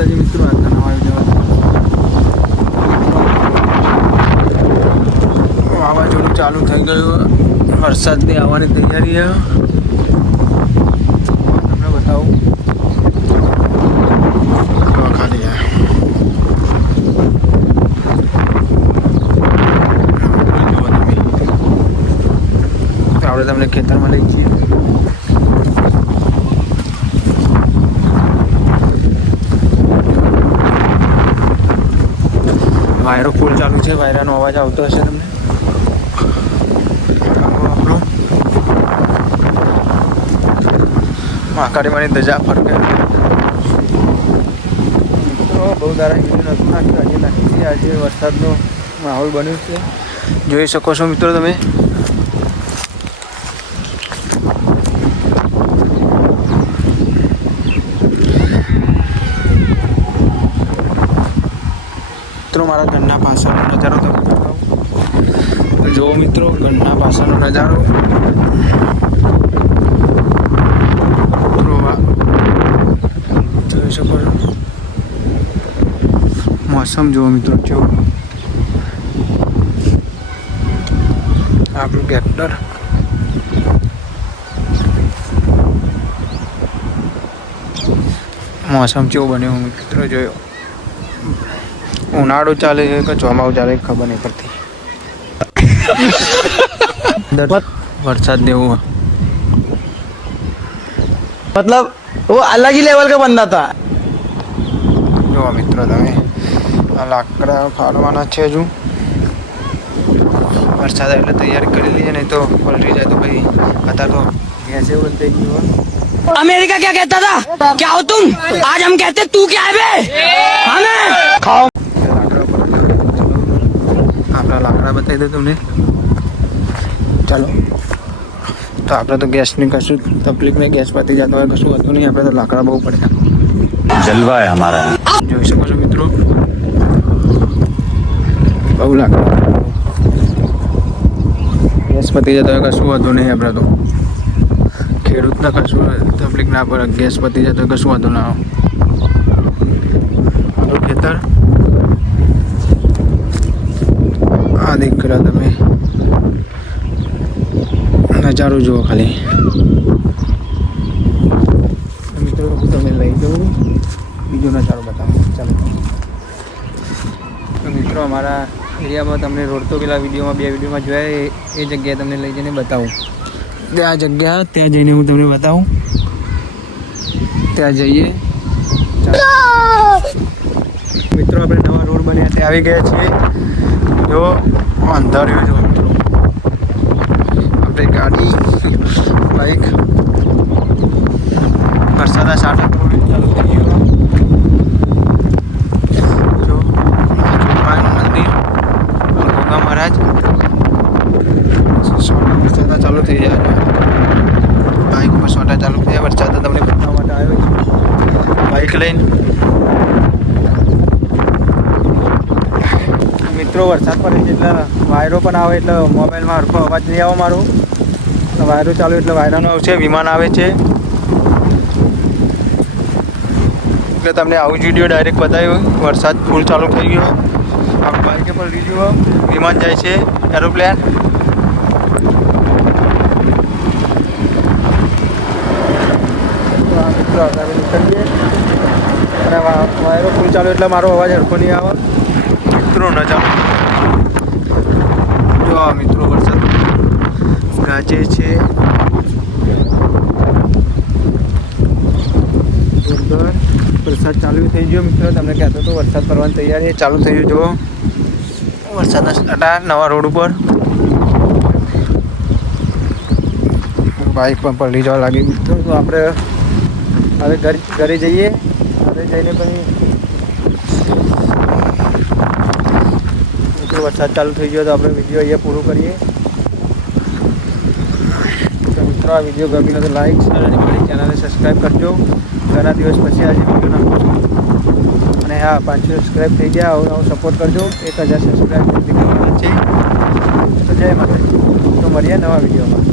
માતાજી મિત્રો, આજના નવા વિડીયો વાવાઝોડું ચાલુ થઈ ગયું, વરસાદની આવવાની તૈયારી છે. તમને બતાવું ખાલી આપણે તમને ખેતરમાં લઈ જઈએ. વાયરો ફૂલ ચાલુ છે, વાયરાનો અવાજ આવતો હશે તમને. આપણો મહાકાળીમાની ધજા ફરકે બહુ સારા નથી નાખ્યું, આજે નાખી. આજે વરસાદનો માહોલ બન્યો છે, જોઈ શકો છો મિત્રો તમે. મિત્રો મારા ઘરના પાછળનો નજારો તમે જુઓ મિત્રો, ઘરના પાછળનો નજારો જોઈ શકો છો. મોસમ જુઓ મિત્રો, કેવો આપણું ટ્રેક્ટર મોસમ કેવો બન્યો મિત્રો જોયો. ઉનાળો ચાલે છે કે ચોમાસું ચાલે ખબર નહીં પડતી. वरसाद नहीं हुआ, मतलब वो अलग ही लेवल का बंदा था. जो मित्रों તમે આ લાકડા ફાડવાના છે. હજુ વરસાદ એટલે તૈયારી કરી લીધી, નહીં તો પલટી જાય તો ભાઈ અત્યારે તો ગેસે બંધ થઈ ગયું. अमेरिका क्या कहता था, क्या हो तुम, आज हम कहते तू क्या है बे, हमें खाओ. આપણા લાકડા બતાવી દો તમને. ચાલો, તો આપણે તો ગેસની કશું તકલીફ નહીં, ગેસ પતી જતો હોય કશું હતું નહીં. આપણે તો લાકડા બહુ પડે જલવા હે હમારા. જોઈ શકો છો મિત્રો, બહુ લાકડા. ગેસ પતી જતો હોય કશું હતું નહીં. આપણે તો ખેડૂતના કશું તકલીફ ના પડે, ગેસ પતી જતો હોય કશું હતું ના. આપણું ખેતર આ દીકરા તમે નજારો જુઓ ખાલી. મિત્રો તમે લઈ જાઉં બીજો નજારો બતાવો. ચાલો તો મિત્રો, અમારા એરિયામાં તમને રોડ તો પેલા વિડીયોમાં બે વિડીયોમાં જોયા એ જગ્યાએ તમને લઈ જઈને બતાવું. આ જગ્યા ત્યાં જઈને હું તમને બતાવું. ત્યાં જઈએ. મિત્રો આપણે નવા રોડ બન્યા ત્યાં આવી ગયા છીએ. જો અંધાર્યું જો મિત્રો, આપણે ગાડી બાઈક વરસાદના સાટા ચાલુ થઈ ગયો. જો મંદિર ગોગા મહારાજ વરસાદના ચાલુ થઈ જાય. બાઈક ઉપર સોટા ચાલુ થઈ જાય. વરસાદ તમને બતાવવા માટે આવ્યો છું બાઈક લઈને. મિત્રો વરસાદ પડે છે એટલે વાયરો પણ આવે એટલે મોબાઈલમાં હરખો અવાજ નહીં આવે મારો. વાયરો ચાલુ એટલે વાયરાનો આવશે, વિમાન આવે છે એટલે તમને આવું જ વિડીયો ડાયરેક્ટ બતાવ્યો. વરસાદ ફૂલ ચાલુ થઈ ગયો, આપણે બાઈકે પર લીધું, વિમાન જાય છે, એરોપ્લેન. મિત્રો આપણે નીકળીએ અને વાયરો ફૂલ ચાલુ એટલે મારો અવાજ હરખો નહીં આવે. મિત્રો નજારો જો મિત્રો, વરસાદ ગાજે છે. વરસાદ ચાલુ થઈ ગયો મિત્રો, તમને કહેતો તો વરસાદ પડવાની તૈયારી ચાલુ થઈ ગયો. જુઓ વરસાદના છાંટા નવા રોડ ઉપર. બાઈક પણ પલટી જવા લાગી મિત્રો. તો આપણે હવે ઘરે જઈએ. ઘરે જઈને પછી વરસાદ ચાલુ થઈ ગયો તો આપણે વિડીયો અહીંયા પૂરું કરીએ. તો મિત્રો આ વિડીયો ગમ્યો તો લાઈક શેર અને મારી ચેનલને સબસ્ક્રાઈબ કરજો. ઘણા દિવસ પછી આજે વિડીયો નાખું છું અને હા 500 સબસ્ક્રાઈબ થઈ ગયા. આવો સપોર્ટ કરજો. 1000 સબસ્ક્રાઈબ કરવાના છે. તો જય માતાજી. તો મળીએ નવા વિડીયોમાં.